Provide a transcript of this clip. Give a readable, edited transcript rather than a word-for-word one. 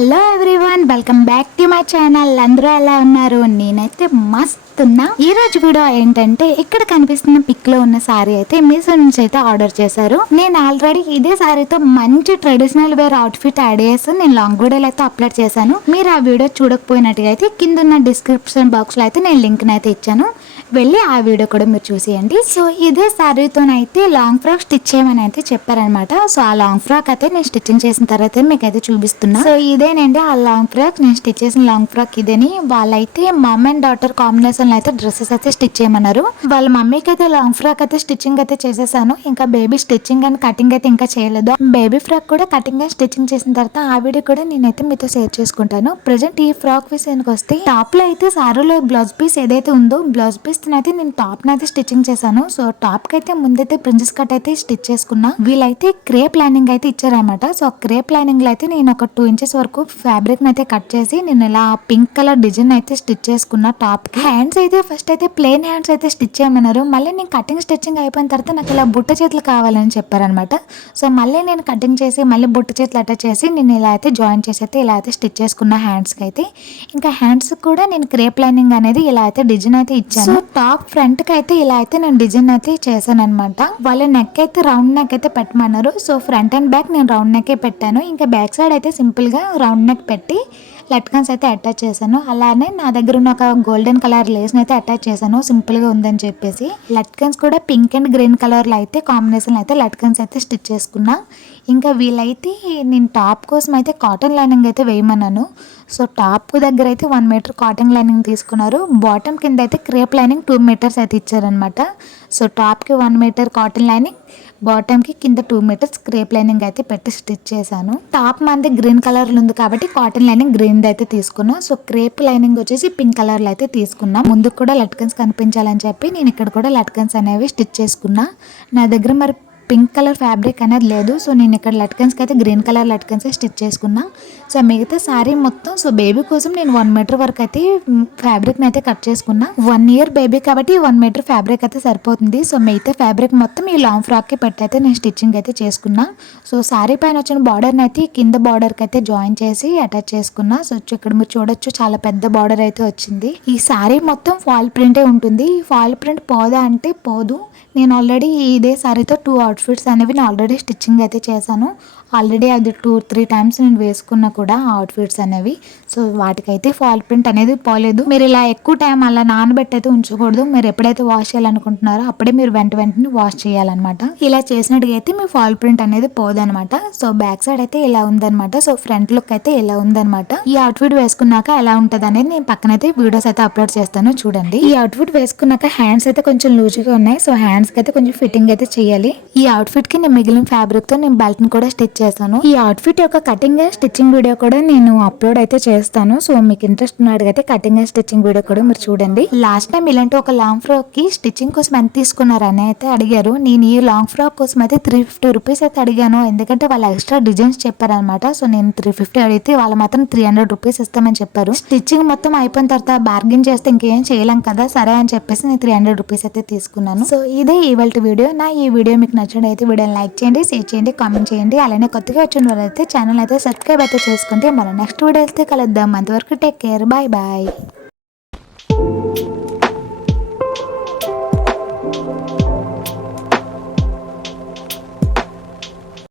Hello everyone, welcome back to my channel. అందరూ ఎలా ఉన్నారు? నేనైతే మస్త్ ఉన్నా. ఈ రోజు వీడియో ఏంటంటే, ఇక్కడ కనిపిస్తున్న పిక్ లో ఉన్న సారీ అయితే మీషో నుంచి అయితే ఆర్డర్ చేశారు. నేను ఆల్రెడీ ఇదే సారీతో మంచి traditional wear outfit add చేసి నేను లాంగ్ వీడియోలో అయితే అప్లోడ్ చేశాను. మీరు ఆ వీడియో చూడకపోయినట్టుగా అయితే కింద ఉన్న డిస్క్రిప్షన్ బాక్స్ లో అయితే నేను లింక్ అయితే ఇచ్చాను, వెళ్ళి ఆ వీడియో కూడా మీరు చూసేయండి. సో ఇదే శారీతోనైతే లాంగ్ ఫ్రాక్ స్టిచ్ చేయమని అయితే చెప్పారనమాట. సో ఆ లాంగ్ ఫ్రాక్ అయితే నేను స్టిచ్చింగ్ చేసిన తర్వాత మీకు అయితే చూపిస్తున్నా. సో ఇదేనండి ఆ లాంగ్ ఫ్రాక్, నేను స్టిచ్ చేసిన లాంగ్ ఫ్రాక్ ఇదేని. వాళ్ళైతే మమ్ అండ్ డాటర్ కాంబినేషన్ లో అయితే డ్రెస్సెస్ అయితే స్టిచ్ చేయమన్నారు. వాళ్ళ మమ్మీకి అయితే లాంగ్ ఫ్రాక్ అయితే స్టిచ్చింగ్ అయితే చేసేసాను. ఇంకా బేబీ స్టిచ్చింగ్ అండ్ కటింగ్ అయితే ఇంకా చేయలేదు. బేబీ ఫ్రాక్ కూడా కటింగ్ అండ్ స్టిచ్చింగ్ చేసిన తర్వాత ఆ వీడియో కూడా నేనైతే మీతో షేర్ చేసుకుంటాను. ప్రజెంట్ ఈ ఫ్రాక్ విషయానికి వస్తే, టాప్ లో అయితే సారీలో బ్లౌజ్ పీస్ ఏదైతే ఉందో బ్లౌజ్ పీస్ అయితే నేను టాప్ నైతే స్టిచ్చింగ్ చేశాను. సో టాప్ కి అయితే ముందైతే ప్రిన్సెస్ కట్ అయితే స్టిచ్ చేసుకున్నా. వీళ్ళైతే క్రేప్ లైనింగ్ అయితే ఇచ్చారనమాట. సో క్రేప్ లైనింగ్ లో అయితే నేను ఒక 2 ఇంచెస్ వరకు ఫ్యాబ్రిక్ అయితే కట్ చేసి నేను ఇలా పింక్ కలర్ డిజైన్ అయితే స్టిచ్ చేసుకున్నా. టాప్ కి హ్యాండ్స్ అయితే ఫస్ట్ అయితే ప్లెయిన్ హ్యాండ్స్ అయితే స్టిచ్ చేయమన్నారు. మళ్ళీ నేను కటింగ్ స్టిచ్చింగ్ అయిపోయిన తర్వాత నాకు ఇలా బుట్ట చేతులు కావాలని చెప్పారనమాట. సో మళ్ళీ నేను కటింగ్ చేసి మళ్ళీ బుట్ట చేతులు అటాచ్ చేసి నేను ఇలా అయితే జాయిన్ చేసి అయితే ఇలా అయితే స్టిచ్ చేసుకున్నా హ్యాండ్స్ కి అయితే. ఇంకా హ్యాండ్స్ కూడా నేను క్రేప్ లైనింగ్ అనేది ఇలా అయితే డిజైన్ అయితే ఇచ్చాను. టాప్ ఫ్రంట్ కి అయితే ఇలా అయితే నేను డిజైన్ అయితే చేశాను అనమాట. వాళ్ళ నెక్ అయితే రౌండ్ నెక్ అయితే పెట్టమన్నారు. సో ఫ్రంట్ అండ్ బ్యాక్ నేను రౌండ్ నెక్ పెట్టాను. ఇంకా బ్యాక్ సైడ్ అయితే సింపుల్ గా రౌండ్ నెక్ పెట్టి లట్కన్స్ అయితే అటాచ్ చేశాను. అలానే నా దగ్గర ఉన్న ఒక గోల్డెన్ కలర్ లేస్ అయితే అటాచ్ చేశాను, సింపుల్ గా ఉందని చెప్పేసి. లట్కన్స్ కూడా పింక్ అండ్ గ్రీన్ కలర్ లో అయితే కాంబినేషన్ అయితే లట్కన్స్ అయితే స్టిచ్ చేసుకున్నా. ఇంకా వీళ్ళైతే నేను టాప్ కోసం అయితే కాటన్ లైనింగ్ అయితే వేయమన్నాను. సో టాప్ దగ్గర అయితే 1 మీటర్ కాటన్ లైనింగ్ తీసుకున్నారు. బాటమ్ కింద అయితే క్రేప్ లైనింగ్ 2 మీటర్స్ అయితే ఇచ్చారనమాట. సో టాప్ కి 1 మీటర్ కాటన్ లైనింగ్, బాటమ్ కి కింద 2 మీటర్స్ క్రేప్ లైనింగ్ అయితే పెట్టి స్టిచ్ చేశాను. టాప్ మంది గ్రీన్ కలర్ లో ఉంది కాబట్టి కాటన్ లైనింగ్ గ్రీన్ అయితే తీసుకున్నా. సో క్రేప్ లైనింగ్ వచ్చేసి పింక్ కలర్ లో అయితే తీసుకున్నా. ముందుకు కూడా లట్కన్స్ కనిపించాలని చెప్పి నేను ఇక్కడ కూడా లట్కన్స్ అనేవి స్టిచ్ చేసుకున్నా. నా దగ్గర మరి పింక్ కలర్ ఫ్యాబ్రిక్ అనేది లేదు. సో నేను ఇక్కడ లట్కన్స్కి అయితే గ్రీన్ కలర్ లట్కన్స్ స్టిచ్ చేసుకున్నా. సో మిగతా శారీ మొత్తం, సో బేబీ కోసం నేను 1 మీటర్ వరకు అయితే ఫ్యాబ్రిక్ని అయితే కట్ చేసుకున్నా. 1 ఇయర్ బేబీ కాబట్టి 1 మీటర్ ఫ్యాబ్రిక్ అయితే సరిపోతుంది. సో మిగతా ఫ్యాబ్రిక్ మొత్తం ఈ లాంగ్ ఫ్రాక్కి పెట్టి అయితే నేను స్టిచ్చింగ్ అయితే చేసుకున్నా. సో శారీ పైన వచ్చిన బార్డర్ని అయితే కింద బార్డర్కి అయితే జాయిన్ చేసి అటాచ్ చేసుకున్నా. సో ఇక్కడ మీరు చూడొచ్చు చాలా పెద్ద బార్డర్ అయితే వచ్చింది. ఈ శారీ మొత్తం ఫాల్ ప్రింటే ఉంటుంది. ఈ ఫాల్ ప్రింట్ పోదా అంటే పోదు. నేను ఆల్రెడీ ఇదే శారీతో 2 అవుట్ఫిట్స్ అనేవి నేను ఆల్రెడీ స్టిచ్చింగ్ అయితే చేశాను. ఆల్రెడీ అది 2-3 టైమ్స్ నేను వేసుకున్నా కూడా అవుట్ఫిట్స్ అనేవి. సో వాటికైతే ఫాల్ ప్రింట్ అనేది పోలేదు. మీరు ఇలా ఎక్కువ టైం అలా నానబెట్టి అయితే ఉంచకూడదు. మీరు ఎప్పుడైతే వాష్ చేయాలనుకుంటున్నారో అప్పుడే మీరు వెంటనే వాష్ చేయాలన్నమాట. ఇలా చేసినట్టుగా అయితే మీ ఫాల్ ప్రింట్ అనేది పోదనమాట. సో బ్యాక్ సైడ్ అయితే ఇలా ఉందన్నమాట. సో ఫ్రంట్ లుక్ అయితే ఇలా ఉందన్నమాట. ఈ అవుట్ఫిట్ వేసుకున్నాక ఎలా ఉంటది అనేది నేను పక్కనైతే వీడియోస్ అయితే అప్లోడ్ చేస్తాను, చూడండి. ఈ అవుట్ఫిట్ వేసుకున్నాక హ్యాండ్స్ అయితే కొంచెం లూజ్గా ఉన్నాయి. సో హ్యాండ్స్ కి అయితే కొంచెం ఫిట్టింగ్ అయితే చేయాలి. ఈ అవుట్ఫిట్ కి నేను మిగిలిన ఫ్యాబ్రిక్ తో నేను బెల్ట్ ని కూడా స్టిచ్ చేస్తాను. ఈ అవుట్ఫిట్ యొక్క కటింగ్ అండ్ స్టిచ్చింగ్ వీడియో కూడా నేను అప్లోడ్ అయితే చేస్తాను. సో మీకు ఇంట్రెస్ట్ ఉన్నట్టుగా కటింగ్ అండ్ స్టిచ్చింగ్ వీడియో కూడా మీరు చూడండి. లాస్ట్ టైం ఇలాంటి ఒక లాంగ్ ఫ్రాక్ కి స్టిచ్చింగ్ కోసం ఎంత తీసుకున్నారు అని అయితే అడిగారు. నేను ఈ లాంగ్ ఫ్రాక్ కోసం అయితే 350 రూపీస్ అయితే అడిగాను. ఎందుకంటే వాళ్ళు ఎక్స్ట్రా డిజైన్స్ చెప్పారనమాట. సో నేను 350 అడిగితే వాళ్ళు మాత్రం 300 రూపీస్ ఇస్తామని చెప్పారు. స్టిచ్చింగ్ మొత్తం అయిపోయిన తర్వాత బార్గెన్ చేస్తే ఇంకేం చేయలేం కదా, సరే అని చెప్పేసి నేను 300 రూపీస్ అయితే తీసుకున్నాను. సో ఇదే ఇవాళ వీడియో. నా ఈ వీడియో మీకు నచ్చినట్లయితే వీడియోని లైక్ చేయండి, షేర్ చేయండి, కామెంట్ చేయండి. అలానే కొత్తగా వచ్చిన వాళ్ళైతే ఛానల్ అయితే సబ్స్క్రైబ్ అయితే చేసుకుంటే మనం నెక్స్ట్ వీడియో అయితే కలుద్దాం. అంతవరకు టేక్ కేర్, బాయ్ బాయ్.